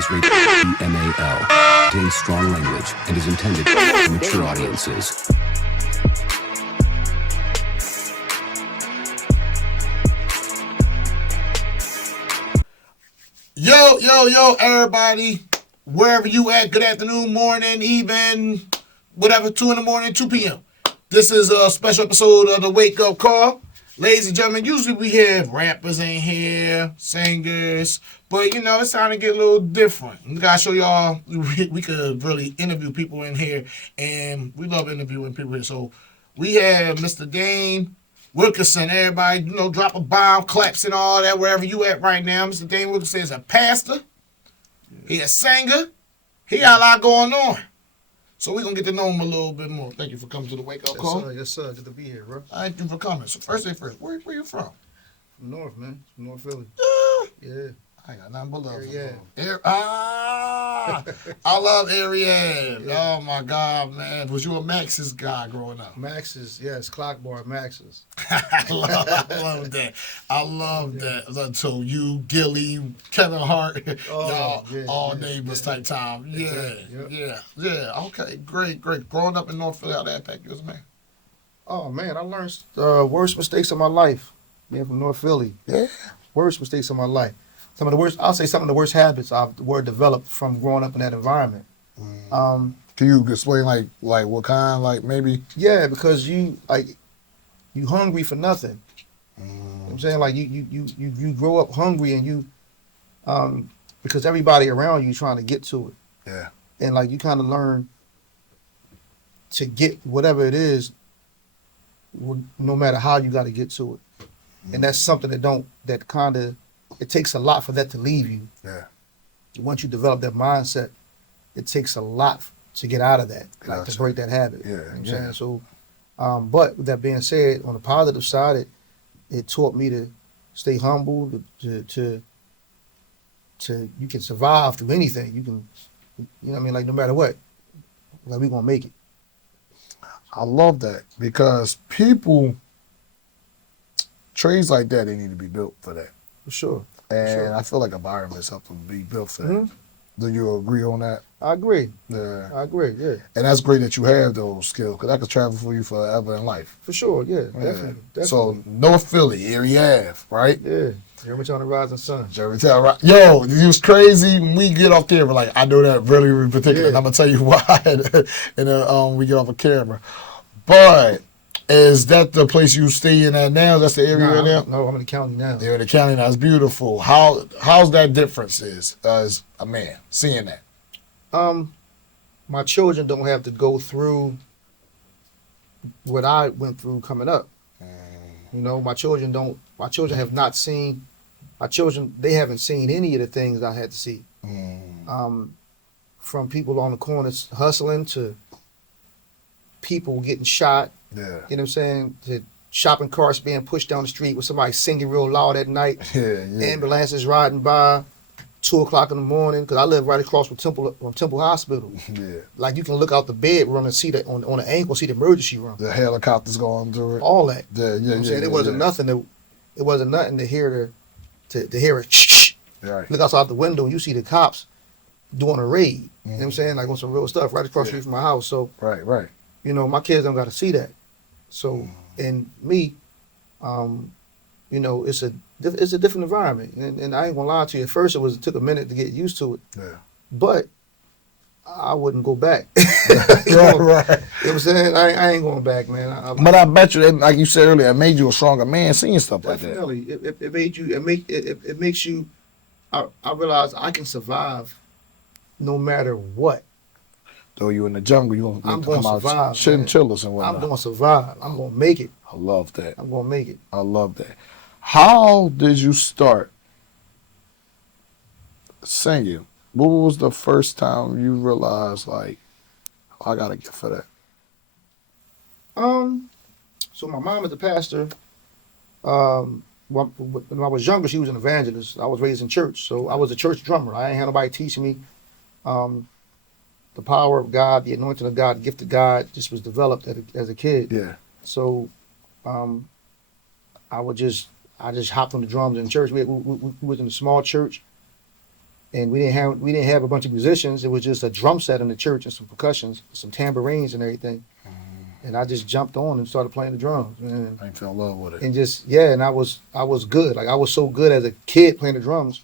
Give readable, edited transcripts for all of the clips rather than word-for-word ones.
program is rated MAL, contains strong language, and is intended for mature audiences. Yo, everybody, wherever you at, good afternoon, morning, even, whatever, 2 in the morning, 2 p.m. This is a special episode of the Wake Up Call. Ladies and gentlemen, usually we have rappers in here, singers, but you know, it's time to get a little different. We gotta show y'all we could really interview people in here, and we love interviewing people here. So we have Mr. Dame Wilkerson. Everybody, you know, drop a bomb, claps and all that wherever you at right now. Mr. Dame Wilkerson is a pastor. He a singer. He got a lot going on. So we're going to get to know him a little bit more. Thank you for coming to the Wake Up Call. Yes, sir. Good to be here, bro. Thank you for coming. So first thing first, where you from? From North, man. From North Philly. Yeah. I ain't got nothing but love. Area. I love area. Yeah. Oh, my God, man. Was you a Max's guy growing up? Max's, yes. Clock bar Max's. I love that. I love that. So you, Gilly, Kevin Hart, y'all, all neighbors type time. Yeah, Exactly. yeah. Okay, great. Growing up in North Philly, how that impact you as a man? Oh, man. I learned worst mistakes of my life being from North Philly. Yeah. Worst mistakes of my life. Some of the worst habits were developed from growing up in that environment. Can you explain like what kind, like maybe? Yeah, because you hungry for nothing. You know what I'm saying? Like you grow up hungry and you because everybody around you trying to get to it. Yeah. And like you kind of learn to get whatever it is, no matter how you got to get to it. And that's something it takes a lot for that to leave you. Yeah. Once you develop that mindset, it takes a lot to get out of that, to break that habit. Yeah. You know what I'm saying? So, but with that being said, on the positive side, it taught me to stay humble, to you can survive through anything. You can, you know what I mean? Like no matter what, like we gonna make it. I love that because trades like that, they need to be built for that. For sure. And I feel like environments have to be built for that. Mm-hmm. Do you agree on that? I agree. Yeah. I agree, yeah. And that's great that you have those skills because that could travel for you forever in life. For sure, yeah, definitely. So, North Philly, Erie Ave, right? Yeah. Germantown and Rising Sun. Germantown, right? Yo, it was crazy when we get off camera. Like, I know that really, really particular. Yeah. And I'm going to tell you why and we get off of camera. But is that the place you stay in at now? That's the area now? No, I'm in the county now. You're in the county now. It's beautiful. How's that difference is as a man seeing that? My children don't have to go through what I went through coming up. You know, my children have not seen, they haven't seen any of the things I had to see. From people on the corners hustling to people getting shot. Yeah. You know what I'm saying? To shopping carts being pushed down the street with somebody singing real loud at night. Yeah. Ambulances riding by 2:00 in the morning because I live right across from Temple Hospital. Yeah. Like you can look out the bedroom and see that on the ankle, see the emergency room. the helicopters going through it. All that. Yeah. You know what I'm saying? It wasn't nothing to hear to hear it. Right. Look outside the window and you see the cops doing a raid. You know what I'm saying? Like on some real stuff right across the street from my house. So Right. you know, my kids don't got to see that. So, and me, you know, it's a different environment, and I ain't gonna lie to you. At first, it took a minute to get used to it. Yeah. But I wouldn't go back. Right. You know what I'm saying? I ain't going back, man. But I bet you, like you said earlier, it made you a stronger man seeing stuff like that. Definitely, it made you. It makes you. I realize I can survive, no matter what. Though you in the jungle, you I'm gonna gonna come out survive, chinchillas and whatnot. I'm gonna survive. I'm gonna make it. I love that. I'm gonna make it. I love that. How did you start singing? What was the first time you realized, like, I got a gift for that? So my mom is a pastor. When I was younger, she was an evangelist. I was raised in church, so I was a church drummer. I ain't had nobody teaching me. The power of God, the anointing of God, the gift of God just was developed as a kid. Yeah. So I just hopped on the drums in church. We was in a small church, and we didn't have a bunch of musicians. It was just a drum set in the church and some percussions, some tambourines and everything. And I just jumped on and started playing the drums, man. I fell in love with it. And just and I was good. Like I was so good as a kid playing the drums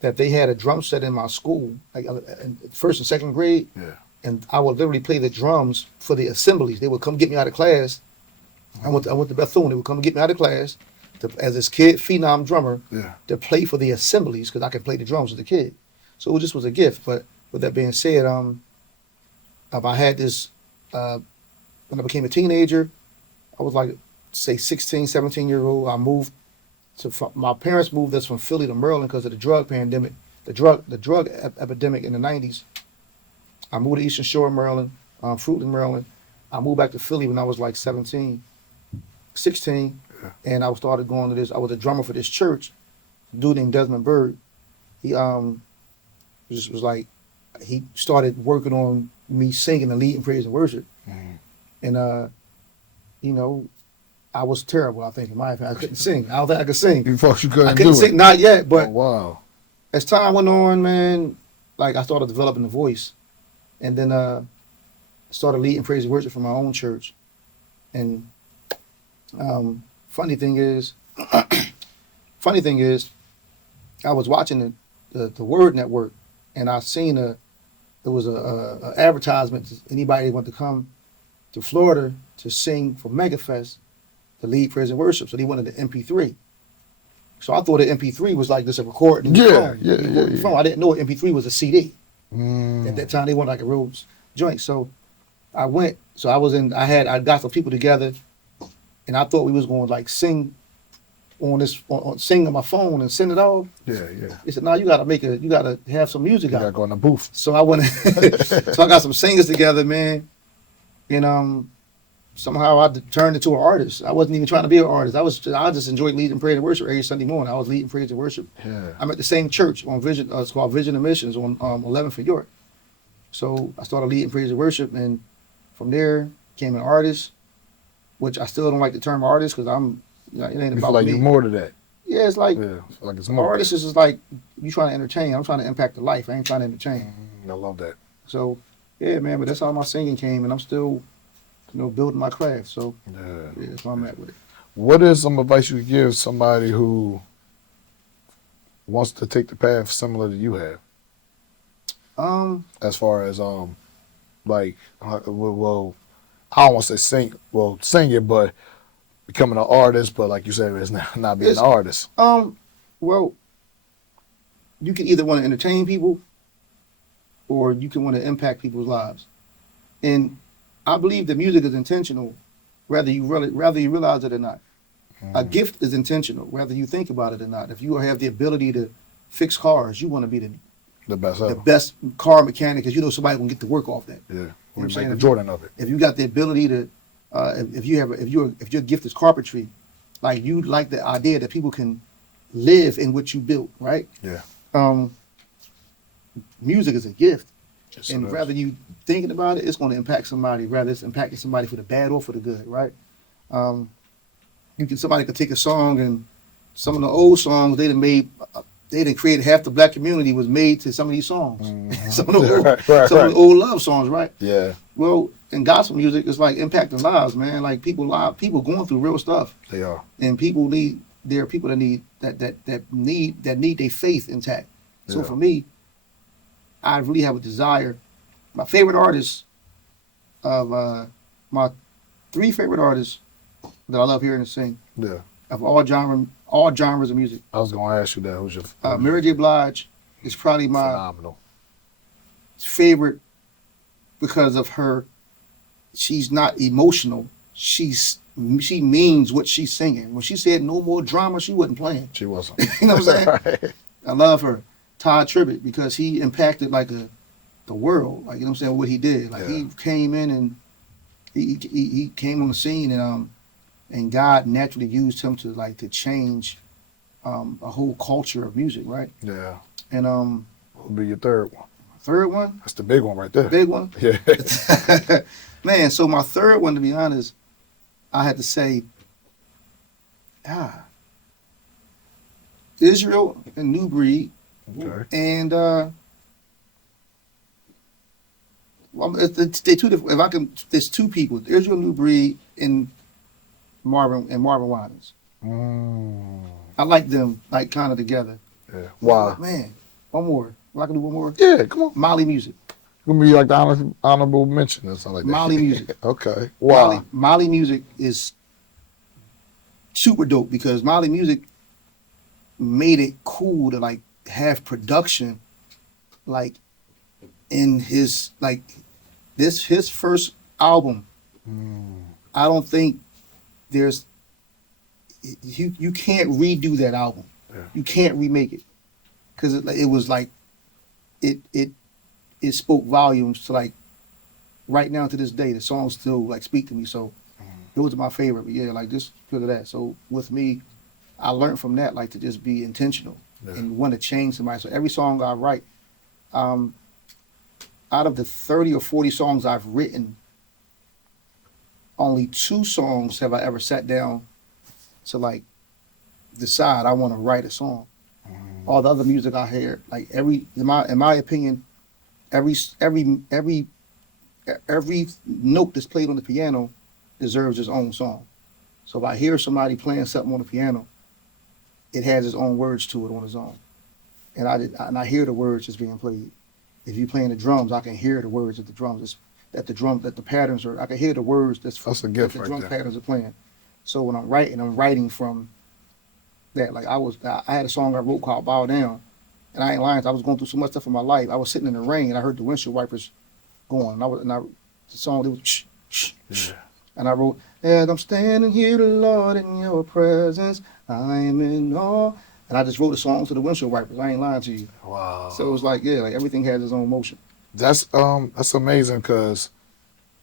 that they had a drum set in my school, like in first and second grade. Yeah. And I would literally play the drums for the assemblies. They would come get me out of class. I went to Bethune. They would come get me out of class as this kid, phenom drummer, to play for the assemblies because I could play the drums as a kid. So it just was a gift. But with that being said, I had this, when I became a teenager, I was like, say 16, 17 years old. I moved my parents moved us from Philly to Maryland because of the drug pandemic, the drug epidemic in the 90s. I moved to Eastern Shore, Maryland, Fruitland, Maryland. I moved back to Philly when I was like 16, and I started going to this. I was a drummer for this church, a dude named Desmond Bird. He just was like, he started working on me singing and leading praise and worship. And, you know, I was terrible, I think, in my opinion. I couldn't sing. I don't think I could sing. You thought you couldn't I couldn't do sing, it? not yet, but Oh, wow. as time went on, man, like I started developing the voice. And then started leading praise and worship for my own church. And funny thing is, I was watching the Word Network, and I seen there was a advertisement to anybody that wanted to come to Florida to sing for MegaFest, to lead praise and worship. So they wanted an MP3. So I thought an MP3 was like just a recording. Yeah. I didn't know an MP3 was a CD. At that time, they wanted like a real joint. So I went. So I got some people together, and I thought we was going to like sing sing on my phone and send it off. Yeah. They said, "No, you got to have some music You out." got to go in the booth. So I went. So I got some singers together, man, and somehow I turned into an artist. I wasn't even trying to be an artist. I just enjoyed leading praise and worship every Sunday morning. I was leading praise and worship. Yeah. I'm at the same church on Vision. It's called Vision and Missions on 11th and York. So I started leading praise and worship, and from there became an artist, which I still don't like the term artist because it ain't You about feel like me. you're more to that. Yeah, it's like Yeah. I feel like it's an more. artist is just like you trying to entertain. I'm trying to impact the life. I ain't trying to entertain. I love that. So yeah, man. But that's how my singing came, and I'm still, building my craft. So Yeah. that's where I'm at with it. What is some advice you could give somebody who wants to take the path similar to you have? As far as like, well, I don't want to say sing it, but becoming an artist. But like you said, it's not being an artist. Well, you can either want to entertain people, or you can want to impact people's lives, and I believe that music is intentional, whether you realize it or not. A gift is intentional, whether you think about it or not. If you have the ability to fix cars, you want to be The best the ever. best car mechanic because somebody gonna get to work off that. Yeah. what We I'm make saying? the Jordan of it. If you got the ability to, if your gift is carpentry, like you like the idea that people can live in what you built, right? Yeah. Music is a gift. Yes, And it is. rather you thinking about it, it's going to impact somebody. Rather it's impacting somebody for the bad or for the good, right? Somebody could take a song and some of the old songs they didn't create half the black community was made to some of these songs. Some of the old love songs, right? Yeah. Well, in gospel music, it's like impacting lives, man. Like people going through real stuff, They are. and there are people that need their faith intact. So Yeah. for me, I really have a desire. My favorite artists my three favorite artists that I love hearing and sing Yeah. of all genres of music. I was gonna ask you that. Who's your Mary J. Blige is probably my phenomenal? favorite because of her. She's not emotional. She means what she's singing. When she said no more drama, she wasn't playing. She wasn't. You know what I'm saying? Right. I love her. Todd Tribbett, because he impacted like the world. Like, you know what I'm saying, what he did. Like he came in and he came on the scene and God naturally used him to change a whole culture of music, right? Yeah. And What would be your third one? third one, That's the big one right there. big one. Yeah. Man, so my third one, to be honest, I had to say, Israel and New Breed Okay. And they two different. If I can, there's two people: Israel New Breed and Marvin Winans. Mm, I like them like kind of together. yeah. Why? Man, one more. If I can do one more. Yeah, come on. Molly Music. Gonna be like the honorable mention or something like that. Molly Music. Okay. Why? Molly Music is super dope because Molly Music made it cool to like have production like in his like his first album. I don't think there's you can't redo that album. Yeah. You can't remake it because it was like it spoke volumes to like right now to this day. The songs still like speak to me. So those are my favorite. But yeah, like just because of that. So with me, I learned from that like to just be intentional and want to change somebody. So every song I write, out of the 30 or 40 songs I've written, only 2 songs have I ever sat down to like decide I want to write a song. All the other music I hear, like in my opinion, every note that's played on the piano deserves its own song. So if I hear somebody playing something on the piano, it has its own words to it on its own, and I hear the words that's being played. If you're playing the drums, I can hear the words of the drums. That the patterns are. I can hear the words that's a gift that the right drum there. patterns are playing. So when I'm writing from that. Like I had a song I wrote called "Bow Down," and I ain't lying. I was going through so much stuff in my life. I was sitting in the rain and I heard the windshield wipers going. The song it was shh, shh, shh. And I wrote, "As I'm standing here, the Lord, in your presence, I am in awe." And I just wrote a song to the windshield wipers. I ain't lying to you. Wow. So it was like, yeah, like everything has its own motion. That's amazing because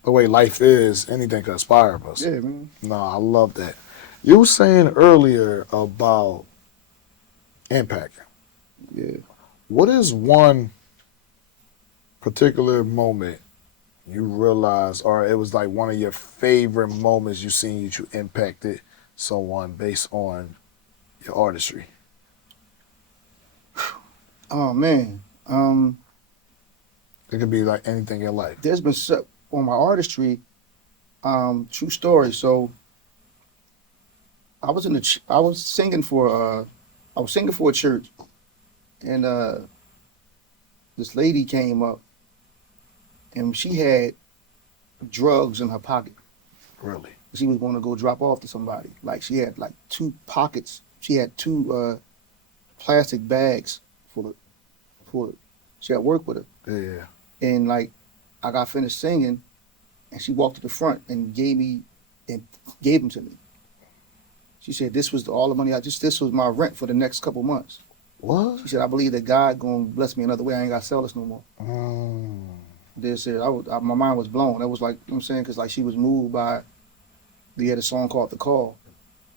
the way life is, anything can inspire us. Yeah, man. No, I love that. You were saying earlier about impacting. Yeah. What is one particular moment you realized, or it was like one of your favorite moments you seen you impacted someone based on your artistry? Oh man. It could be like anything in your life. There's been on my artistry, true story. So I was singing for a church, and this lady came up, and she had drugs in her pocket. Really? She was going to go drop off to somebody. Like she had like 2 pockets. She had 2 plastic bags full of. She had work with her. Yeah. And like I got finished singing, and she walked to the front and gave them to me. She said, "This was all the money this was my rent for the next couple months." What? She said, "I believe that God gonna bless me another way. I ain't gotta sell this no more." They said, my mind was blown. That was like, you know what I'm saying? Because like she was moved by, we had a song called "The Call,"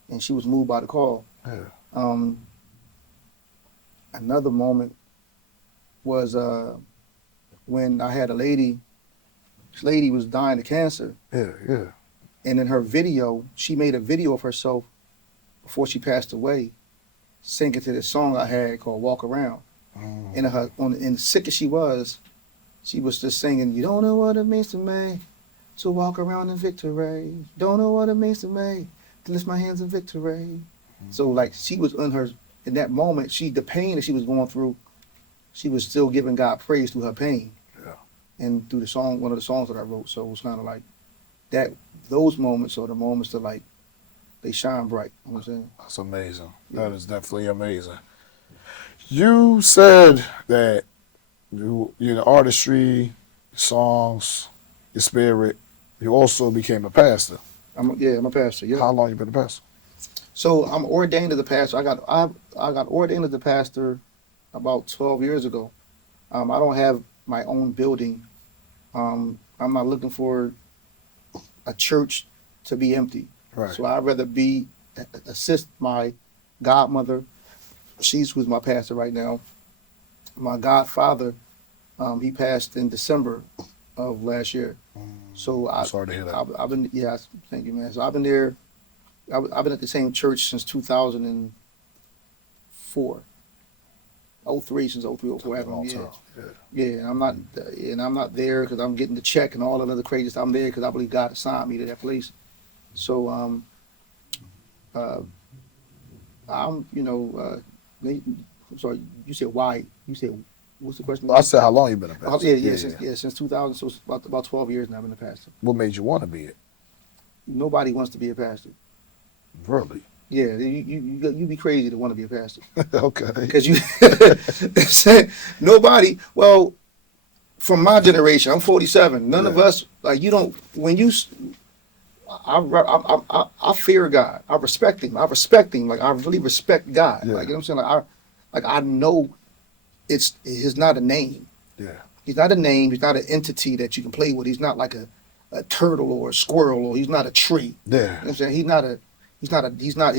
and she was moved by the call. Yeah. Another moment was when I had a lady. This lady was dying of cancer, Yeah. and in her video, she made a video of herself before she passed away, singing to this song I had called "Walk Around." And sick as she was just singing, "You don't know what it means to me to walk around in victory. Don't know what it means to me to lift my hands in victory." So like she was in that moment, the pain that she was going through, she was still giving God praise through her pain. Yeah. And through one of the songs that I wrote. So it was kind of like that. Those moments are the moments that like they shine bright. You know what I'm saying? That's amazing. That is definitely amazing. You said that your artistry, your songs, your spirit, you also became a pastor. I'm a pastor. Yeah. How long you been a pastor? So I'm ordained as a pastor. I got ordained as a pastor about 12 years ago. I don't have my own building. I'm not looking for a church to be empty. Right. So I'd rather assist my godmother. Who's my pastor right now. My godfather, he passed in December of last year. So I'm sorry to hear that. I've been, yeah, thank you, man. So I've been there. I've been at the same church since 2004. '03 since '03, '04 happened. Long Yeah. time. Yeah. Yeah, and I'm not there because I'm getting the check and all that other crazy stuff. I'm there because I believe God assigned me to that place. So uh, I'm I'm sorry. You said why? You said what's the question? I said, how long you been a pastor? Since 2000. So it's about 12 years now I've been a pastor. What made you want to be it? Nobody wants to be a pastor. Really? Yeah, you be crazy to want to be a pastor Okay. because you nobody. Well, from my generation, I'm 47. None of us like you don't when you. I fear God. I respect Him. Like I really respect God. Yeah. Like you know what I'm saying. I know he's not a name. Yeah. He's not a name. He's not an entity that you can play with. He's not like a turtle or a squirrel, or he's not a tree. Yeah. You know what I'm saying? He's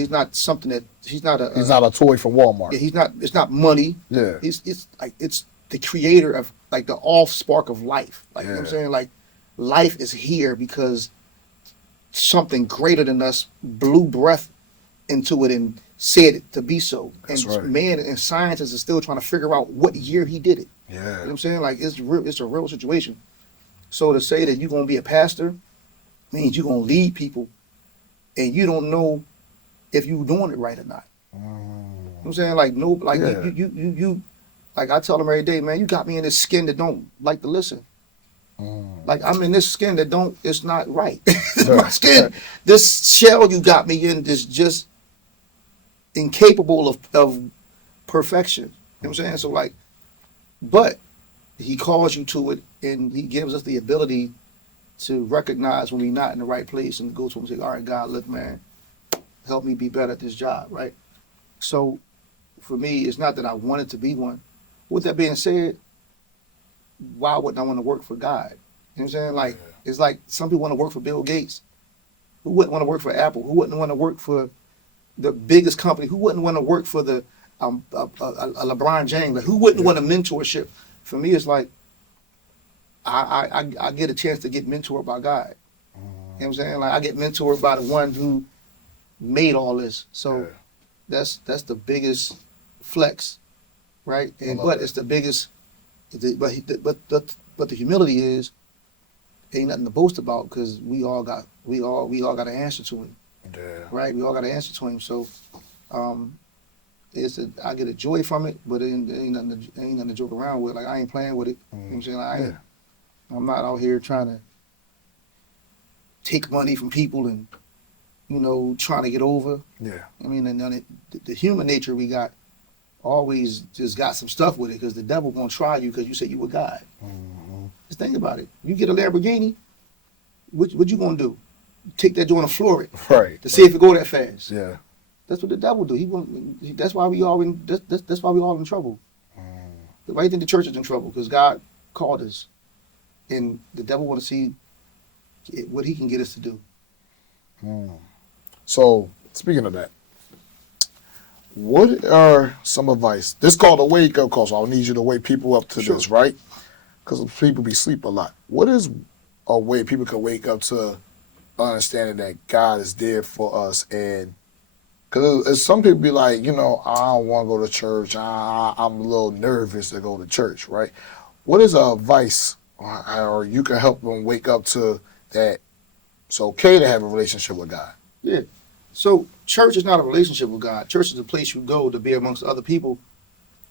not something that he's not a. He's not a toy from Walmart. Yeah, he's not. It's not money. Yeah. It's the creator of like the off spark of life. Like you know what I'm saying? Like life is here because something greater than us blew breath into it and said it to be so. That's and right. man and scientists are still trying to figure out what year he did it. Yeah. You know what I'm saying? Like it's a real situation. So to say that you're gonna be a pastor means you're gonna lead people and you don't know if you're doing it right or not. You know what I'm saying? Like you like I tell them every day, man, you got me in this skin that don't like to listen. Like I'm in this skin that it's not right. My skin, this shell you got me in is just incapable of perfection. You know what I'm saying? So like, but he calls you to it and he gives us the ability to recognize when we're not in the right place and go to him and say, all right, God, look, man, help me be better at this job, right? So for me, it's not that I wanted to be one. With that being said, why wouldn't I want to work for God? You know what I'm saying? Like, it's like some people want to work for Bill Gates. Who wouldn't want to work for Apple? Who wouldn't want to work for the biggest company? Who wouldn't want to work for a LeBron James? Like, who wouldn't want a mentorship? For me, it's like, I get a chance to get mentored by God. You know what I'm saying? Like, I get mentored by the one who made all this. So that's the biggest flex, right? But it's the biggest. But the humility is ain't nothing to boast about because we all got to answer to him. Yeah. Right? We all got to answer to him. So I get a joy from it, but it ain't nothing to joke around with. Like I ain't playing with it. You know what I'm saying? Like, I'm not out here trying to take money from people and trying to get over. Yeah. I mean, and then the human nature we got always just got some stuff with it because the devil gonna try you because you said you were God. Just think about it. You get a Lamborghini, what you gonna do? Take that joint and floor it, Right. To see if it go that fast. Yeah. That's what the devil do. That's why we all that's why we all in trouble. Why do you think the church is in trouble? Because God called us, and the devil want to see what he can get us to do. So speaking of that, what are some advice? This is called a wake up call, so I'll need you to wake people up to this, right? Because people be sleep a lot. What is a way people can wake up to understanding that God is there for us? And because some people be like, I don't want to go to church. I'm a little nervous to go to church, right? What is advice, or you can help them wake up to that it's okay to have a relationship with God? Yeah. So church is not a relationship with God. Church is a place you go to be amongst other people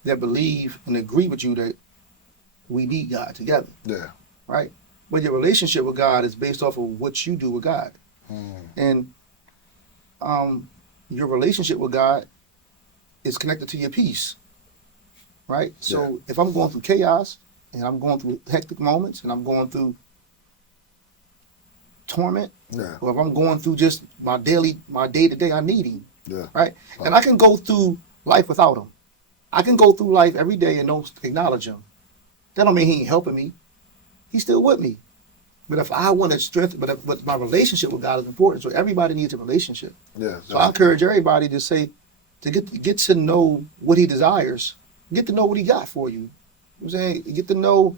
that believe and agree with you that we need God together. Yeah. Right? But your relationship with God is based off of what you do with God. And your relationship with God is connected to your peace. Right? So if I'm going through chaos and I'm going through hectic moments and I'm going through torment, or if I'm going through just my day-to-day, I need him. Yeah. Right? And I can go through life without him. I can go through life every day and don't acknowledge him. That don't mean he ain't helping me. He's still with me. But if I want to strengthen, but my relationship with God is important. So everybody needs a relationship. Yeah. So I encourage everybody to get to know what he desires. Get to know what he got for you. You know what I'm saying? Get to know,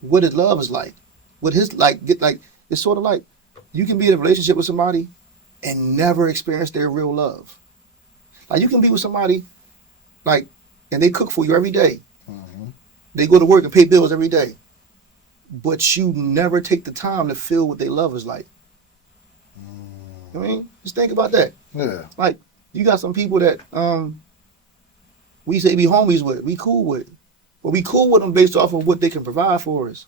what his love is like. What his it's sort of like you can be in a relationship with somebody and never experience their real love. Like you can be with somebody like and they cook for you every day. Mhm. They go to work and pay bills every day. But you never take the time to feel what they love is like. I mean, just think about that. Yeah. Like, you got some people that we say be homies with, we cool with. But we cool with them based off of what they can provide for us.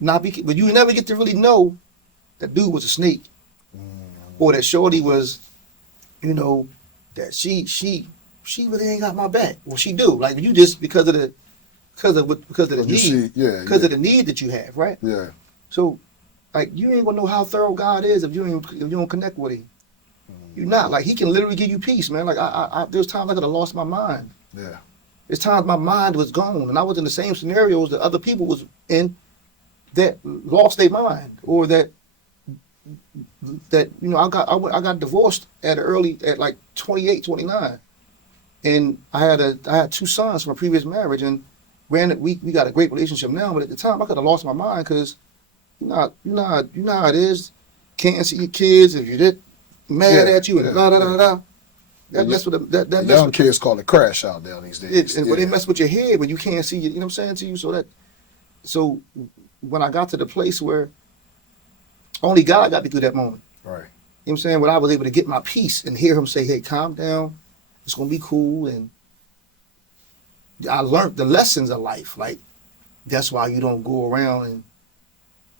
But you never get to really know that dude was a snake. Or that shorty was, you know, that she really ain't got my back. Well, she do. Like, you just because of the need. Because of the need that you have, right? Yeah. So, like, you ain't gonna know how thorough God is if you don't connect with him. You're not. Like, he can literally give you peace, man. Like, there's times I could have lost my mind. Yeah. There's times my mind was gone, and I was in the same scenarios that other people was in that lost their mind, or that you know, I got divorced at like 28, 29, and I had 2 sons from a previous marriage, and we got a great relationship now, but at the time I could have lost my mind because you know how it is. Can't see your kids if you're mad at you and da da da da. That mess with that young kids call it crash out there these days. But they mess with your head when you can't see. You know what I'm saying to you? So when I got to the place where only God got me through that moment. Right. You know what I'm saying? When I was able to get my peace and hear him say, "Hey, calm down. It's gonna be cool." And I learned the lessons of life. Like, that's why you don't go around and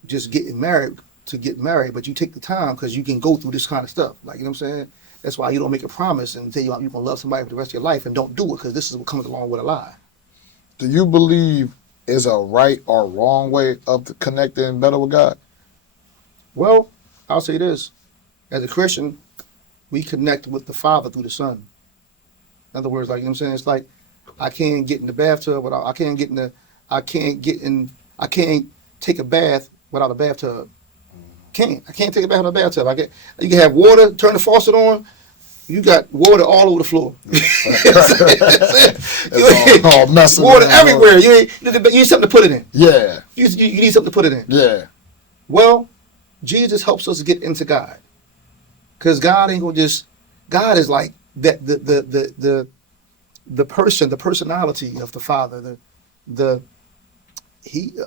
just getting married to get married, but you take the time because you can go through this kind of stuff. Like, you know what I'm saying? That's why you don't make a promise and say you're going to love somebody for the rest of your life and don't do it, because this is what comes along with a lie. Do you believe is a right or wrong way of connecting better with God? Well, I'll say this. As a Christian, we connect with the Father through the Son. In other words, like, you know what I'm saying? It's like, I can't get in the bathtub without, I can't take a bath without a bathtub. I can't take a bath in a bathtub. You can have water, turn the faucet on, you got water all over the floor. It's all messing water around. everywhere. You need something to put it in. Yeah. You need something to put it in. Yeah. Well, Jesus helps us get into God. Because God ain't gonna just, God is like that the personality of the Father,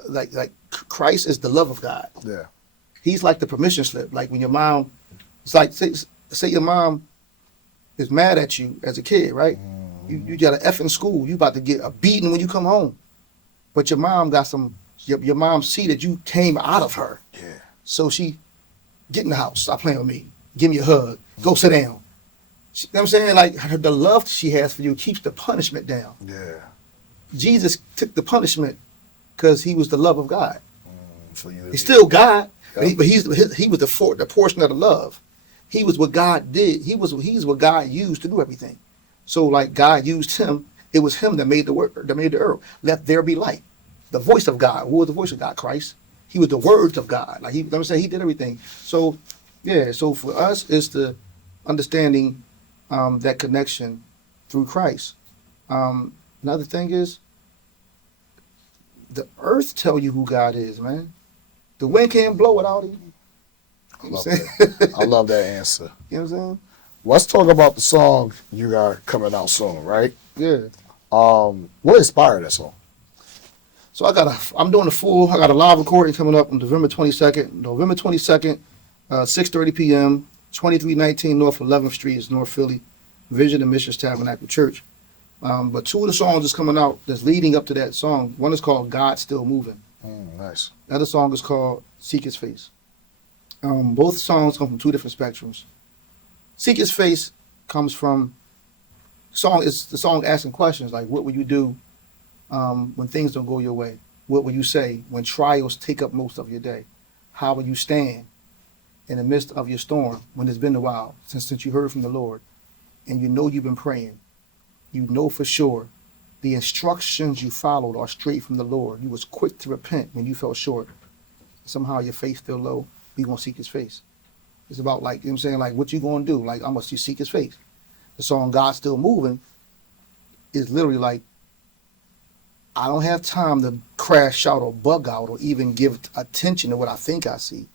like Christ is the love of God. Yeah. He's like the permission slip. Like when your mom, it's like say your mom is mad at you as a kid, right? You got an F in school. You about to get a beating when you come home, but your mom got your mom see that you came out of her. Yeah. So she get in the house. Stop playing with me. Give me a hug. Go sit down. You know what I'm saying? Like the love she has for you keeps the punishment down. Yeah. Jesus took the punishment because he was the love of God. For you. He's still God, Yep. but he was the portion of the love. He was what God did. He's what God used to do everything. So like God used him, it was him that made the earth. Let there be light. The voice of God. Who was the voice of God? Christ. He was the words of God. Like you know what I'm saying? He did everything. So yeah. So for us, it's the understanding that connection through Christ. Another thing is the earth tell you who God is, man. The wind can't blow without him. I love that. I love that answer. You know what I'm saying? Let's talk about the song you got coming out soon, right? Yeah. What inspired that song? So I got a live recording coming up on November 22nd, 6:30 p.m., 2319 North 11th Street is North Philly, Vision and Missions Tabernacle Church. But 2 of the songs is coming out that's leading up to that song. One is called God Still Moving. Nice. The other song is called Seek His Face. Both songs come from 2 different spectrums. Seek His Face comes from the song asking questions like, what will you do when things don't go your way? What will you say when trials take up most of your day? How will you stand in the midst of your storm when it's been a while since you heard from the Lord and you know you've been praying? You know for sure the instructions you followed are straight from the Lord. You was quick to repent when you fell short. Somehow your faith still low. We gonna seek His face. It's about like, you know what I'm saying, like what you gonna do? Like I'm gonna seek His face. The song God Still Moving is literally like, I don't have time to crash out or bug out or even give attention to what I think I see,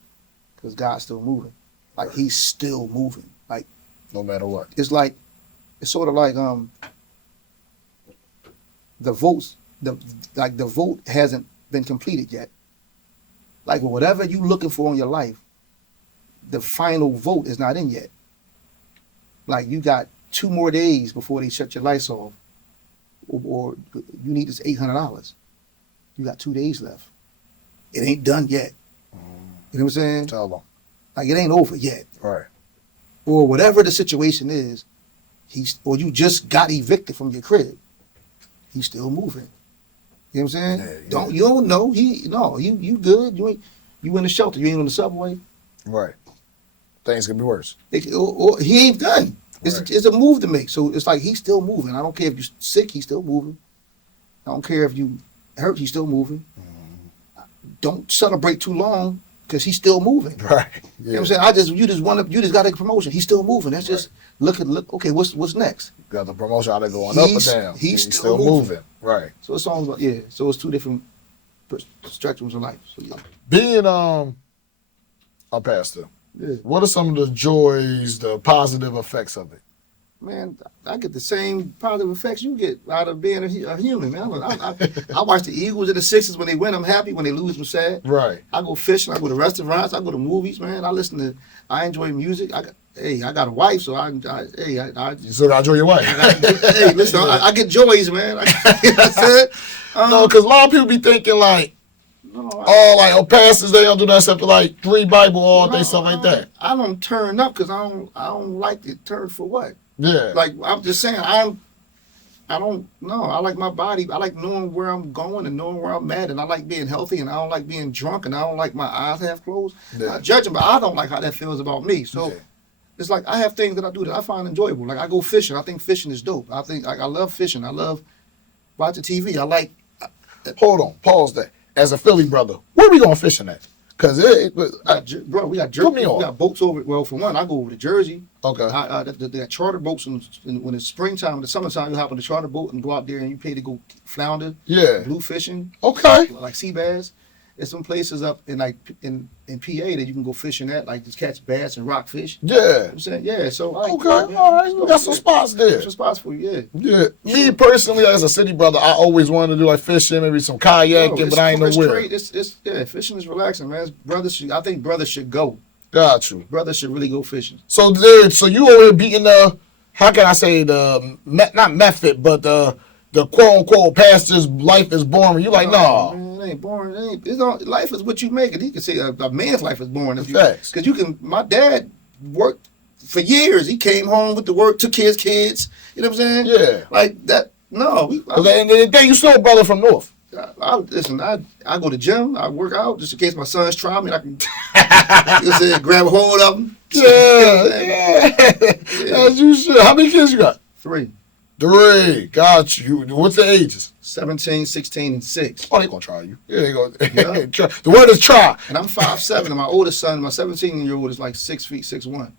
because God's still moving. Like He's still moving. Like No matter what. it's sort of like the votes, the vote hasn't been completed yet. Like whatever you looking for in your life, the final vote is not in yet. Like you got 2 more days before they shut your lights off, or you need this $800. You got 2 days left. It ain't done yet. You know what I'm saying? Tell them. Like it ain't over yet. Right. Or whatever the situation is, or you just got evicted from your crib. He's still moving. You know what I'm saying? Yeah. You don't know. You good. You in the shelter. You ain't on the subway. Right. Things could be worse. Or he ain't done. Right. It's a move to make. So it's like he's still moving. I don't care if you're sick, he's still moving. I don't care if you hurt, he's still moving. Don't celebrate too long because he's still moving. Right. Yeah. You know what I'm saying? You just got a promotion. He's still moving. That's just look. Okay, what's next? Got the promotion out there going up or down. He's still moving. Right. So it's all about So it's 2 different spectrums of life. So yeah. Being a pastor, what are some of the joys, the positive effects of it? Man, I get the same positive effects you get out of being a human, man. I watch the Eagles and the Sixers when they win, I'm happy. When they lose, I'm sad. Right. I go fishing. I go to restaurants. I go to movies, man. I enjoy music. I got a wife, so I You still gotta enjoy your wife. hey, listen, I get joys, man. I said, No, because a lot of people be thinking like, pastors, they don't do nothing except to like read Bible all day, stuff like that. I don't turn up because I don't like to turn for what. Yeah. Like I'm just saying, I don't know. I like my body. I like knowing where I'm going and knowing where I'm at, and I like being healthy, and I don't like being drunk, and I don't like my eyes half closed. Yeah. Not judging, but I don't like how that feels about me. So it's like I have things that I do that I find enjoyable. Like I go fishing. I think fishing is dope. I think I love fishing. I love watching TV. I like. Hold on, pause that. As a Philly brother, where we going fishing at? Because bro, we got Put me on. we got boats over. Well, for one, I go over to Jersey. Okay. They got charter boats when it's springtime, in the summertime, you hop on the charter boat and go out there and you pay to go flounder, Yeah. blue fishing, Okay. like sea bass. There's some places up in PA that you can go fishing at, like just catch bass and rockfish. You know Yeah. what I'm saying? Yeah, so I Okay. All right. We got some spots there. Some spots for you, Yeah. Me personally, as a city brother, I always wanted to do like fishing, maybe some kayaking, but I ain't know where. Fishing is relaxing, man. I think brothers should go. Got you. Brothers should really go fishing. So you over here beating how can I say not method, but the quote unquote pastor's life is boring. You like, no. Man, it ain't boring. Life is what you make it. He can say a man's life is boring. Facts. Because my dad worked for years. He came home with the work, took his kids. You know what I'm saying? Yeah. Like that. No. And then you still a brother from North. Listen, I go to the gym. I work out just in case my sons try me. I can grab a hold of them. Yeah. As you should. How many kids you got? 3. 3. Got you. What's the ages? 17, 16, and 6. Oh, they gonna try you. Yeah, they gonna try. The word is try. And I'm 5'7", and my oldest son, my 17-year-old, is like 6 feet 6'1".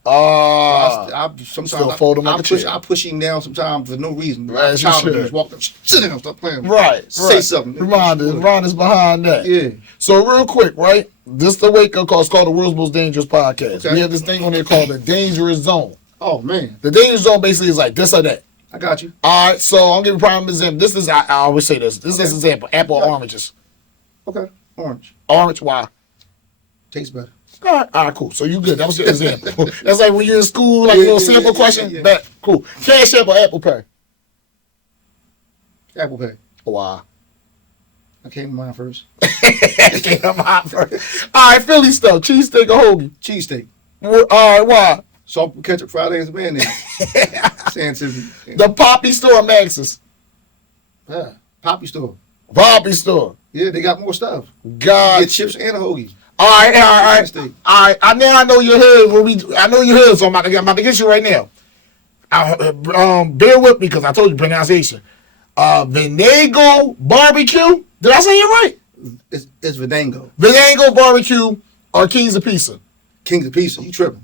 Sometimes still fold him like a chair. I push him down sometimes for no reason. Right, Just sure. walk up, sit down, stop playing. Right. Say something. Ron is behind that. Yeah. So real quick, right? This the wake up call. It's called the World's Most Dangerous Podcast. Okay. We have this thing on there called the Dangerous Zone. Oh man, The Dangerous Zone basically is like this or that. I got you. All right, so I'll give you a prime example. This is I always say this. This is an example. Apple or oranges. Okay, orange Orange, why? tastes better. All right, cool. So you good. That was your example. That's like when you're in school, like a little sample question. Yeah. Bet. Cool. Cash App or Apple Pay? Apple Pay. Why? I came to mine first. All right, Philly stuff. Cheesesteak or hoagie? Cheesesteak. All right, why? Salt, ketchup, fried eggs, and mayonnaise. Saying to me. The Poppy store or Max's? Yeah. Poppy store. Poppy store. Yeah, they got more stuff. God. Get chips and a hoagie. All right. Cheesesteak. All right. I know your hood. I know your hood, so I'm about to get you right now. Bear with me because I told you pronunciation. Venago barbecue. Did I say it right? It's Venango. Venango barbecue or Kings of Pizza? Kings of Pizza. You tripping.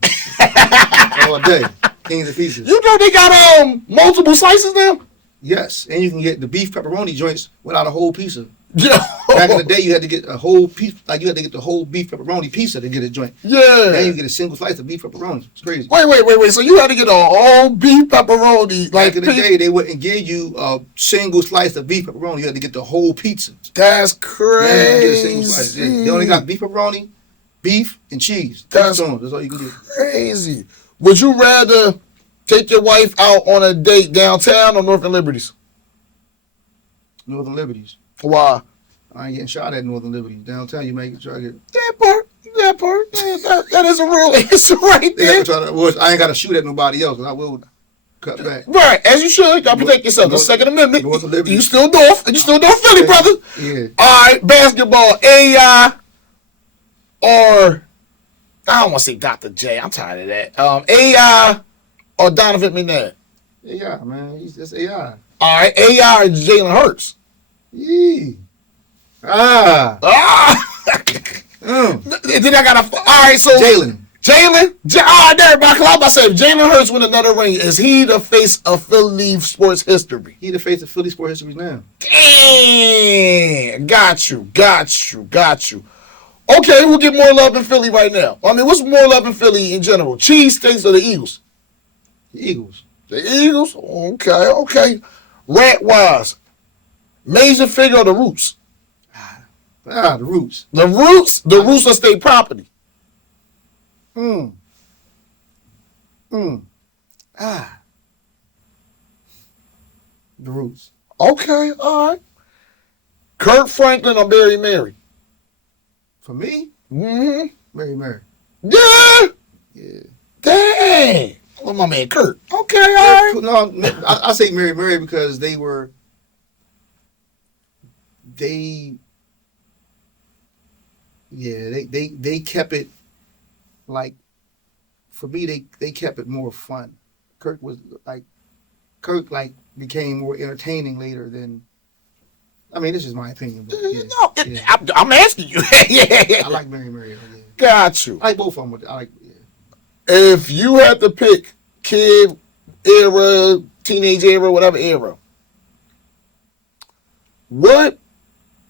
All day. Kings of Pizza. You know they got multiple slices now? Yes. And you can get the beef pepperoni joints without a whole pizza. Yo. Back in the day, you had to get a whole piece, like you had to get the whole beef pepperoni pizza to get a joint. Yeah. Now you get a single slice of beef pepperoni. It's crazy. Wait. So you had to get a whole beef pepperoni. Like Back in the day, they wouldn't give you a single slice of beef pepperoni. You had to get the whole pizza. That's Now you can get a single crazy. slice. They only got beef pepperoni, beef, and cheese. That's That's all you can get. crazy. Would you rather take your wife out on a date downtown or Northern Liberties? Northern Liberties. Why? I ain't getting shot at Northern Liberties. Downtown, you might try to get. That part. Yeah, that is a real answer right They there. try to, well, I ain't got to shoot at nobody else, and I will cut back. Right, as you should. Y'all protect yourself. The North- Second Amendment. Northern Liberties. You still North. You still North Philly, brother. Yeah. All right, basketball. AI or I don't want to say Dr. J. I'm tired of that. AI or Donovan McNabb. AI, man. That's AI. All right, AI or Jalen Hurts. Yee. Ah. Then I got to. All right, so Jalen. All right, there, Michael. I'm about to say, if Jalen Hurts win another ring, is he the face of Philly sports history? He the face of Philly sports history now. Damn. Got you. Okay, we'll get more love in Philly right now. I mean, what's more love in Philly in general? Cheesesteaks or the Eagles? The Eagles. The Eagles? Okay. Rat-wise, Major Figure or the Roots? The Roots. The Roots are state property. The Roots. Okay, all right. Kurt Franklin or Barry Mary? For me, Mm-hmm. Mary. Yeah. Yeah. Dang. Well, my man Kurt. Okay, all right. No, I say Mary because they kept it like, for me, they kept it more fun. Kirk became more entertaining later than, I mean, this is my opinion. But yeah, I'm asking you. Yeah. I like Mary. Yeah. Got you. I like both of them. I like, yeah. If you had to pick kid era, teenage era, whatever era, what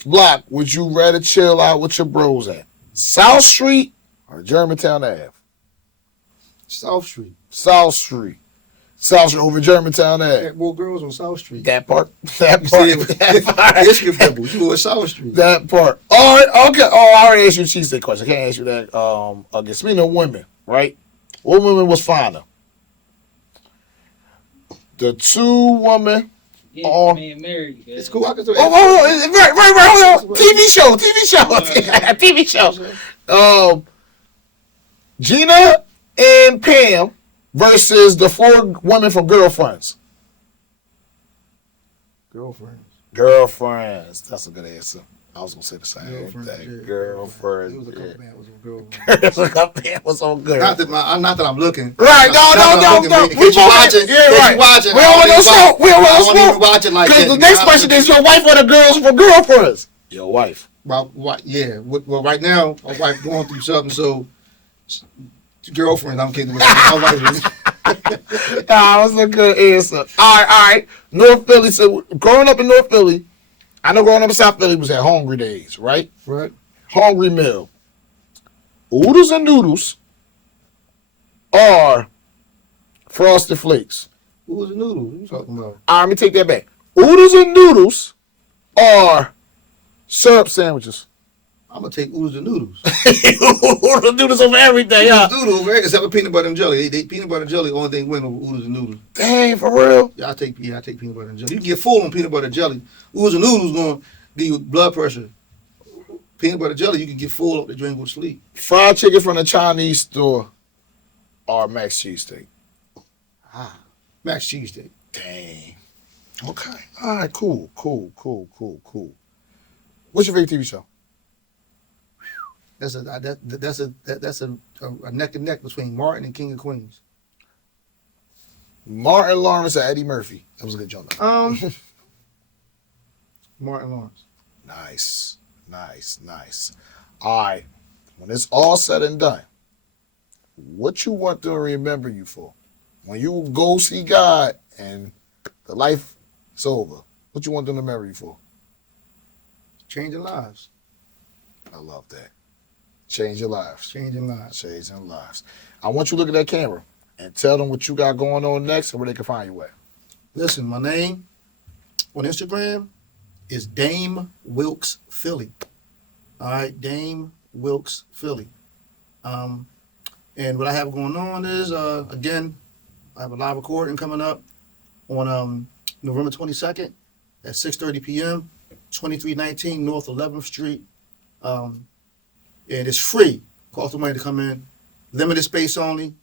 block would you rather chill out with your bros at? South Street or Germantown Ave? South Street. South Street over Germantown Ave. More girls on South Street. That part. It's different. You go to South Street. That part. All right, okay. Oh, I already asked you a cheesesteak question. I can't ask you that. Okay, speaking of women, right? What women was finer? The two women. Yeah, man, married. It's cool. I can do it. Right. Hold on. TV show. Gina and Pam versus the four women from Girlfriends. Girlfriends. That's a good answer. I was gonna say the same thing. Girlfriends. It was a couple man was on Girlfriends. It was on good. Not that I'm looking. Right, no. We watching. Yeah, right. Watching. We don't want no smoke. We don't want no I don't even smoke. watch it like that. The next question is, your wife or the girls from Girlfriends? Your wife. Well, right now, my wife going through something, so girlfriend, I'm kidding with her. That was a good answer. All right. North Philly. So growing up in North Philly, I know growing up in South Philly was at Hungry Days, right? Right. Hungry Mill. Oodles and noodles are Frosted Flakes. Who was the noodle? What you talking about? All right, let me take that back. Oodles and noodles are syrup sandwiches. I'm gonna take oodles and noodles. Oodles and noodles over everything, huh? Noodles, right? Except for peanut butter and jelly. They peanut butter and jelly only thing win over oodles and noodles. Dang, for real? Yeah, I take peanut butter and jelly. You can get full on peanut butter and jelly. Oodles and noodles gonna give you blood pressure. Peanut butter jelly, you can get full up the drink with sleep. Fried chicken from the Chinese store or Max cheesesteak? Max cheese steak. Dang. Okay. All right, cool. What's your favorite TV show? That's a neck and neck between Martin and King of Queens. Martin Lawrence or Eddie Murphy? That was a good joke. Martin Lawrence. Nice. All right. When it's all said and done, what you want them to remember you for? When you go see God and the life is over, what you want them to remember you for? Changing lives. I love that. Changing lives. Changing lives. Changing lives. I want you to look at that camera and tell them what you got going on next and where they can find you at. Listen, my name on Instagram is Dame Wilkes Philly. All right, Dame Wilkes Philly. And what I have going on is, again, I have a live recording coming up on November 22nd at 6:30 p.m., 2319 North 11th Street. And it's free. Cost of money to come in. Limited space only.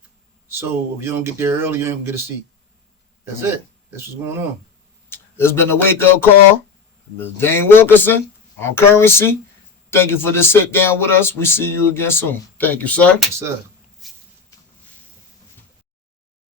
So if you don't get there early, you ain't gonna get a seat. That's it. That's what's going on. This has been a wake-up call. Ms. Dame Wilkerson on Currency. Thank you for this sit down with us. We see you again soon. Thank you, sir. Yes, sir.